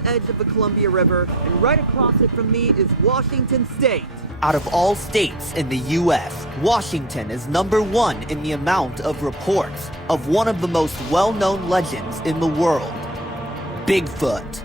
the edge of the Columbia River, and right across it from me is Washington State. Out of all states in the U.S., Washington is #1 in the amount of reports of one of the most well-known legends in the world, Bigfoot.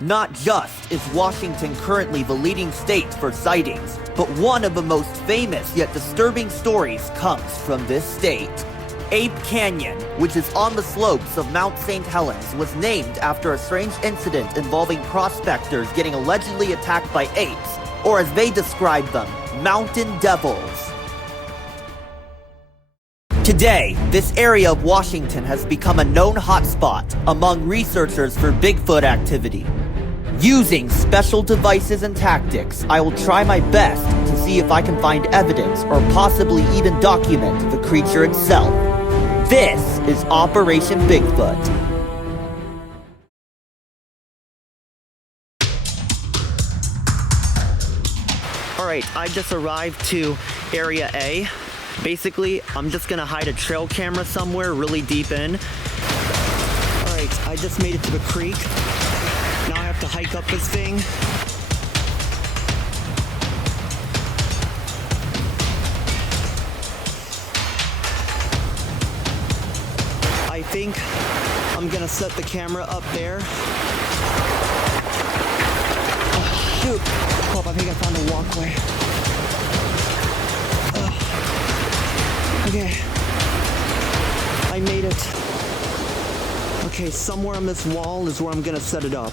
Not just is Washington currently the leading state for sightings, but one of the most famous yet disturbing stories comes from this state. Ape Canyon, which is on the slopes of Mt St Helens, was named after a strange incident involving prospectors getting allegedly attacked by apes, or as they describe them, mountain devils. Today, this area of Washington has become a known hotspot among researchers for Bigfoot activity. Using special devices and tactics, I will try my best to see if I can find evidence or possibly even document the creature itself. This is Operation Bigfoot. Alright, I just arrived to Area A. Basically, I'm just gonna hide a trail camera somewhere really deep in. Alright, I just made it to the creek. Now I have to hike up this thing. I think I'm gonna set the camera up there. Oh, shoot! Oh, I think I found a walkway. Okay, I made it. Okay, somewhere on this wall is where I'm gonna set it up.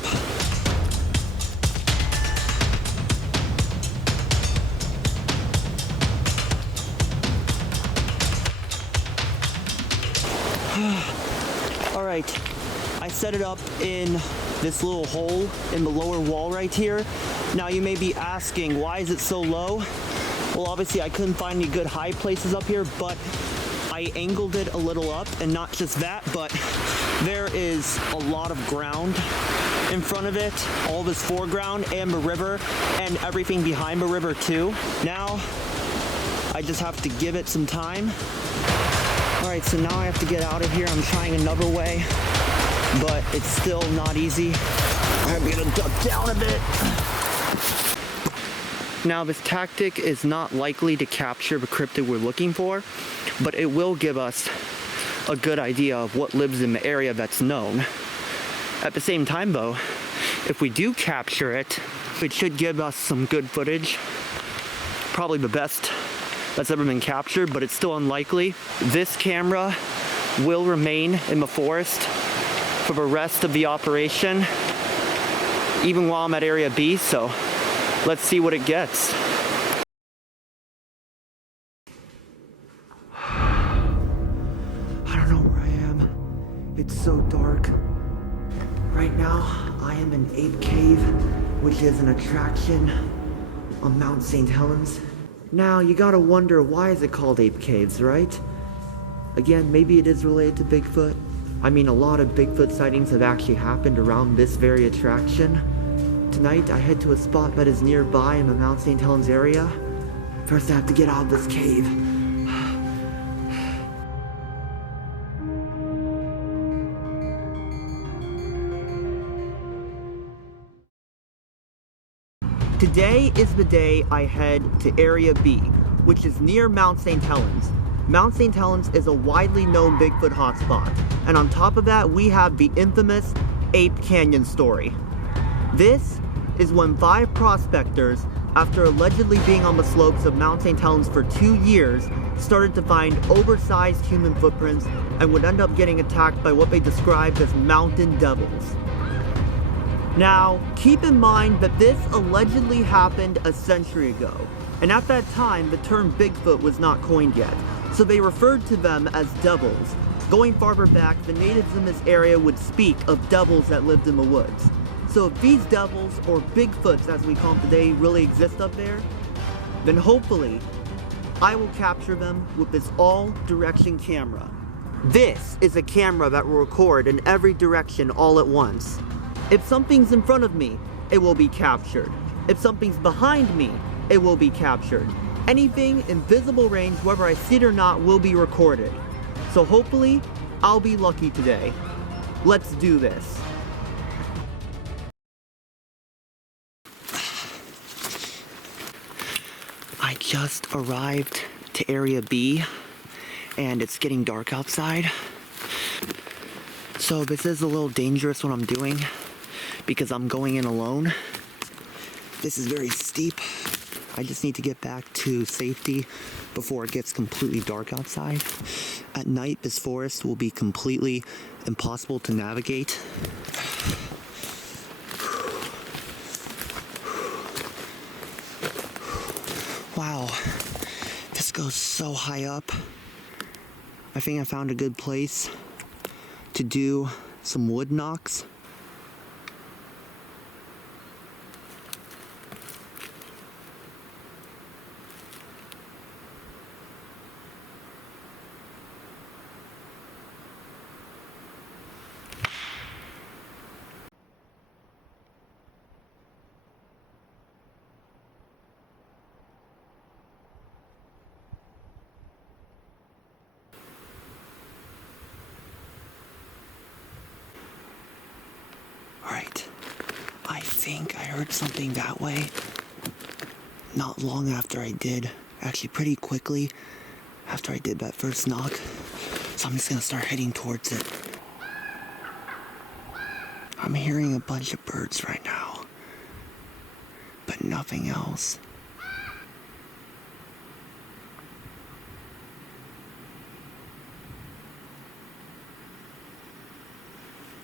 Alright, I set it up in this little hole in the lower wall right here. Now you may be asking, why is it so low? Well, obviously I couldn't find any good high places up here, but I angled it a little up, and not just that, but there is a lot of ground in front of it, all this foreground and the river and everything behind the river too. Now, I just have to give it some time. Alright, so now I have to get out of here. I'm trying another way, but it's still not easy. I'm gonna duck down a bit. Now, this tactic is not likely to capture the cryptid we're looking for, but it will give us a good idea of what lives in the area that's known. At the same time though, if we do capture it, it should give us some good footage. Probably the best that's ever been captured, but it's still unlikely. This camera will remain in the forest for the rest of the operation, even while I'm at Area B, so let's see what it gets. I don't know where I am. It's so dark. Right now, I am in Ape Cave, which is an attraction on Mt St Helens. Now, you gotta wonder, why is it called Ape Caves, right? Again, maybe it is related to Bigfoot. I mean, a lot of Bigfoot sightings have actually happened around this very attraction. Tonight, I head to a spot that is nearby in the Mt St Helens area. First, I have to get out of this cave. Today is the day I head to Area B, which is near Mt St Helens. Mt St Helens is a widely known Bigfoot hotspot, and on top of that, we have the infamous Ape Canyon story. This is when 5 prospectors, after allegedly being on the slopes of Mt St Helens for 2 years, started to find oversized human footprints and would end up getting attacked by what they described as mountain devils. Now, keep in mind that this allegedly happened a century ago, and at that time, the term Bigfoot was not coined yet, so they referred to them as devils. Going farther back, the natives in this area would speak of devils that lived in the woods. So if these devils, or Bigfoots as we call them today, really exist up there, then hopefully, I will capture them with this all-direction camera. This is a camera that will record in every direction all at once. If something's in front of me, it will be captured. If something's behind me, it will be captured. Anything in visible range, whether I see it or not, will be recorded. So hopefully, I'll be lucky today. Let's do this. just arrived to Area B, and it's getting dark outside. So this is a little dangerous what I'm doing, because I'm going in alone. This is very steep. I just need to get back to safety before it gets completely dark outside. At night, this forest will be completely impossible to navigate. Wow, this goes so high up. I think I found a good place to do some wood knocks. Alright, I think I heard something that way not long after I did, actually pretty quickly after I did that first knock. So I'm just gonna start heading towards it. I'm hearing a bunch of birds right now, but nothing else.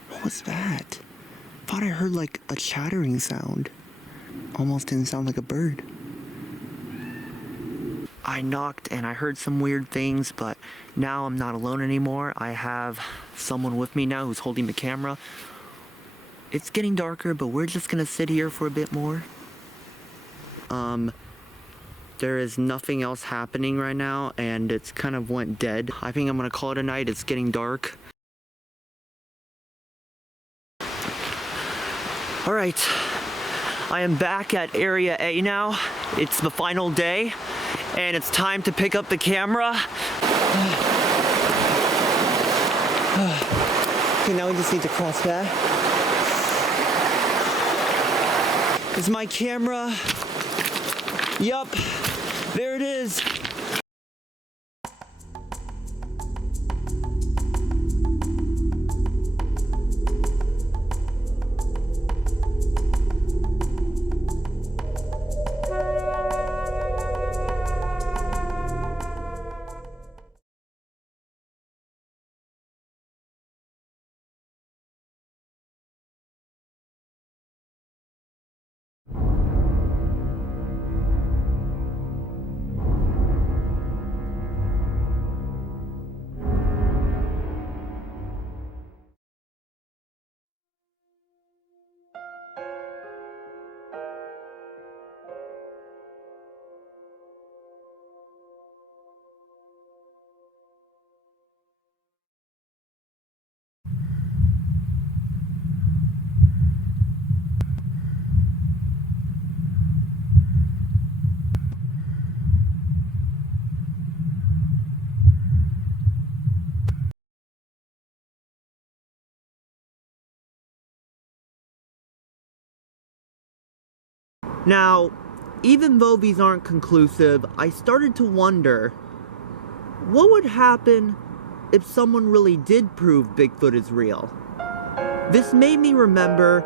What was that? Thought I heard like a chattering sound. Almost didn't sound like a bird. I knocked and I heard some weird things, but now I'm not alone anymore. I have someone with me now who's holding the camera. It's getting darker, but we're just gonna sit here for a bit more. There is nothing else happening right now, and it's kind of went dead. I think I'm gonna call it a night. It's getting dark. Alright, I am back at Area A now. It's the final day, and it's time to pick up the camera. Okay, now we just need to cross that. Is my camera? Yup, there it is. Now, even though these aren't conclusive, I started to wonder, what would happen if someone really did prove Bigfoot is real? This made me remember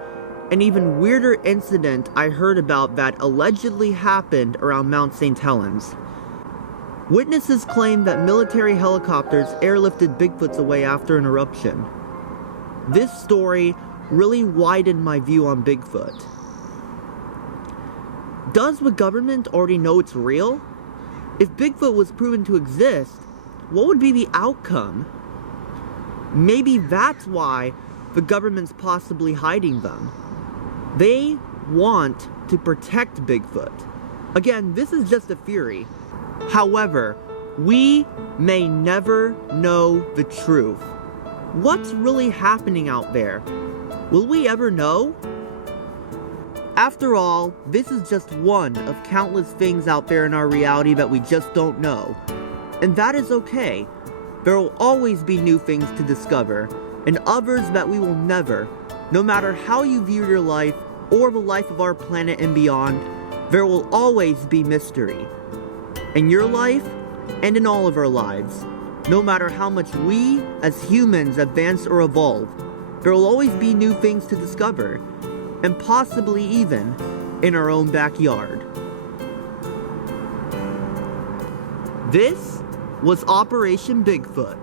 an even weirder incident I heard about that allegedly happened around Mt St Helens. Witnesses claim that military helicopters airlifted Bigfoots away after an eruption. This story really widened my view on Bigfoot. Does the government already know it's real? If Bigfoot was proven to exist, what would be the outcome? Maybe that's why the government's possibly hiding them. They want to protect Bigfoot. Again, this is just a theory. However, we may never know the truth. What's really happening out there? Will we ever know? After all, this is just one of countless things out there in our reality that we just don't know. And that is okay. There will always be new things to discover, and others that we will never. No matter how you view your life, or the life of our planet and beyond, there will always be mystery. In your life, and in all of our lives, no matter how much we, as humans, advance or evolve, there will always be new things to discover, and possibly even in our own backyard. This was Operation Bigfoot.